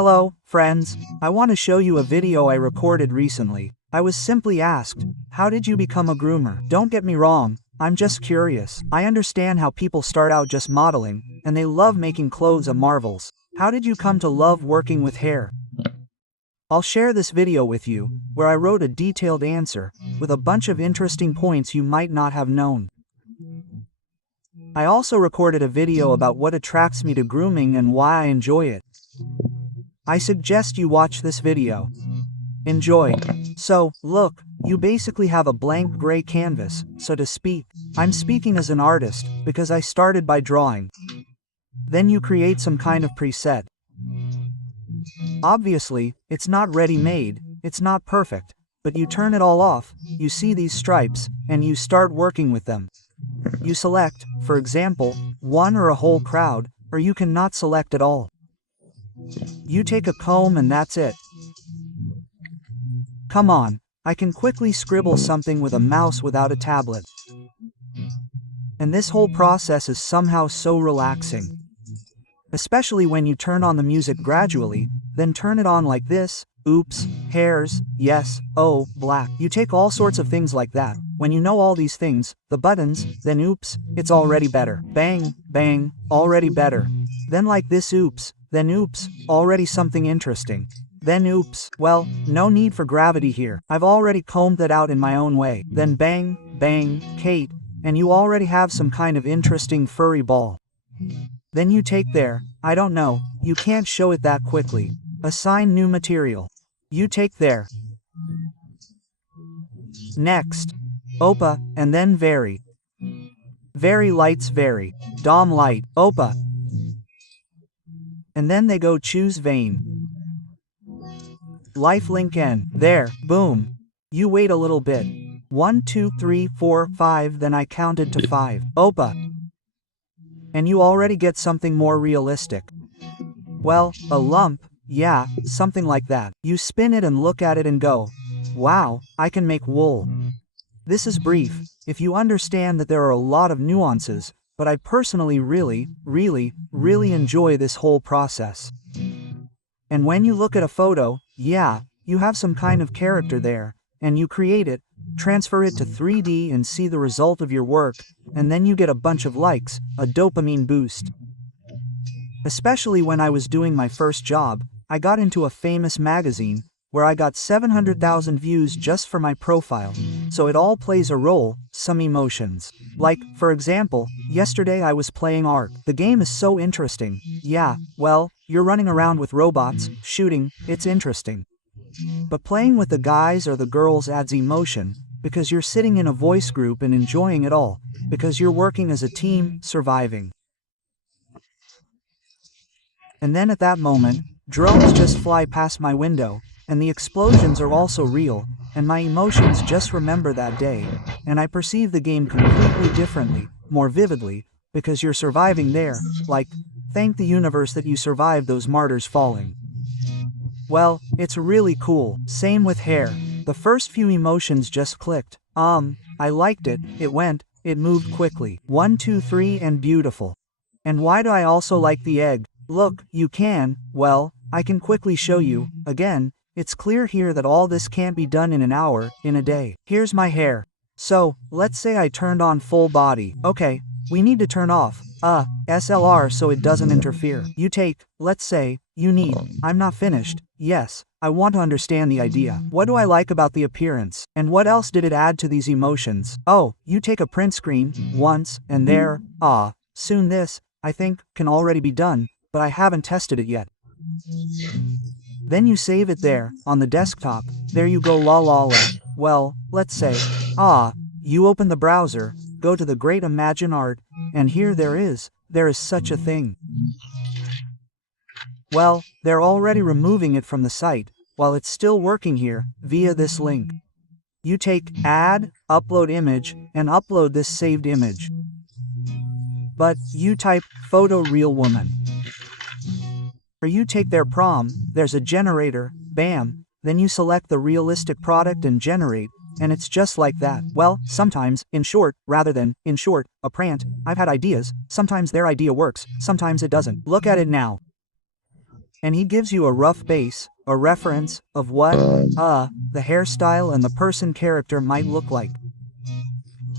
Hello, friends. I want to show you a video I recorded recently. I was simply asked, how did you become a groomer? Don't get me wrong, I'm just curious. I understand how people start out just modeling, and they love making clothes and marvels. How did you come to love working with hair? I'll share this video with you, where I wrote a detailed answer, with a bunch of interesting points you might not have known. I also recorded a video about what attracts me to grooming and why I enjoy it. I suggest you watch this video. Enjoy. So, look, you basically have a blank gray canvas, so to speak. I'm speaking as an artist, because I started by drawing. Then you create some kind of preset. Obviously, it's not ready-made, it's not perfect, but you turn it all off, you see these stripes, and you start working with them. You select, for example, one or a whole crowd, or you can not select at all. You take a comb and that's it. Come on, I can quickly scribble something with a mouse without a tablet. And this whole process is somehow so relaxing. Especially when you turn on the music gradually, then turn it on like this, oops, hairs, yes, oh, black. You take all sorts of things like that. When you know all these things, the buttons, then oops, it's already better. Bang, bang, already better. Then like this oops, then oops, already something interesting. Then oops, well, no need for gravity here. I've already combed that out in my own way. Then bang, bang, Kate, and you already have some kind of interesting furry ball. Then you take there, I don't know, you can't show it that quickly. Assign new material. You take there. Next. Opa, and then vary. Vary lights vary. Dom light, opa. And then they go choose vein. Life link N. There, boom. You wait a little bit. 1, 2, 3, 4, 5, then I counted to 5. Opa. And you already get something more realistic. Well, a lump, yeah, something like that. You spin it and look at it and go, wow, I can make wool. This is brief, if you understand that there are a lot of nuances, but I personally really enjoy this whole process. And when you look at a photo, yeah, you have some kind of character there, and you create it, transfer it to 3D and see the result of your work, and then you get a bunch of likes, a dopamine boost. Especially when I was doing my first job, I got into a famous magazine, where I got 700,000 views just for my profile, so it all plays a role, some emotions. Like, for example, yesterday I was playing Ark. The game is so interesting. Yeah, well, you're running around with robots, shooting, it's interesting. But playing with the guys or the girls adds emotion, because you're sitting in a voice group and enjoying it all, because you're working as a team, surviving. And then at that moment, drones just fly past my window, and the explosions are also real, and my emotions just remember that day, and I perceive the game completely differently, more vividly, because you're surviving there, like, thank the universe that you survived those martyrs falling. Well, it's really cool. Same with hair. The first few emotions just clicked. I liked it, it went, it moved quickly. 1, 2, 3 and beautiful. And why do I also like the egg? Look, you can, well, I can quickly show you, again, it's clear here that all this can't be done in an hour, in a day. Here's my hair. So, let's say I turned on full body. Okay, we need to turn off, SLR so it doesn't interfere. You take, let's say, you need, I'm not finished, yes, I want to understand the idea. What do I like about the appearance? And what else did it add to these emotions? Oh, you take a print screen, once, and there, soon this, I think, can already be done, but I haven't tested it yet. Then you save it there, on the desktop, there you go la la la. Well, let's say, you open the browser, go to the great Imagine Art, and here there is such a thing. Well, they're already removing it from the site, while it's still working here, via this link. You take, add, upload image, and upload this saved image. But, you type, photo real woman. Or you take their prom, there's a generator, bam, then you select the realistic product and generate, and it's just like that. Well, sometimes, in short, rather than, in short, a prant, I've had ideas, sometimes their idea works, sometimes it doesn't. Look at it now. And he gives you a rough base, a reference, of what, the hairstyle and the person character might look like.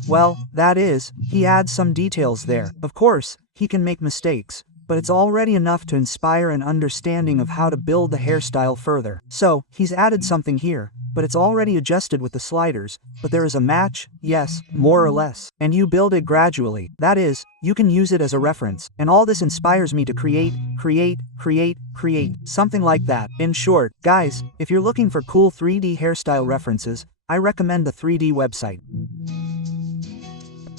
Well, that is, he adds some details there. Of course, he can make mistakes, but it's already enough to inspire an understanding of how to build the hairstyle further. So, he's added something here, but it's already adjusted with the sliders, but there is a match, yes, more or less. And you build it gradually. That is, you can use it as a reference. And all this inspires me to create, something like that. In short, guys, if you're looking for cool 3D hairstyle references, I recommend the 3D website.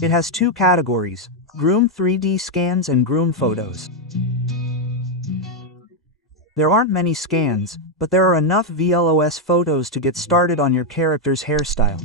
It has two categories: Groom 3D scans and Groom photos. There aren't many scans, but there are enough VLOS photos to get started on your character's hairstyle.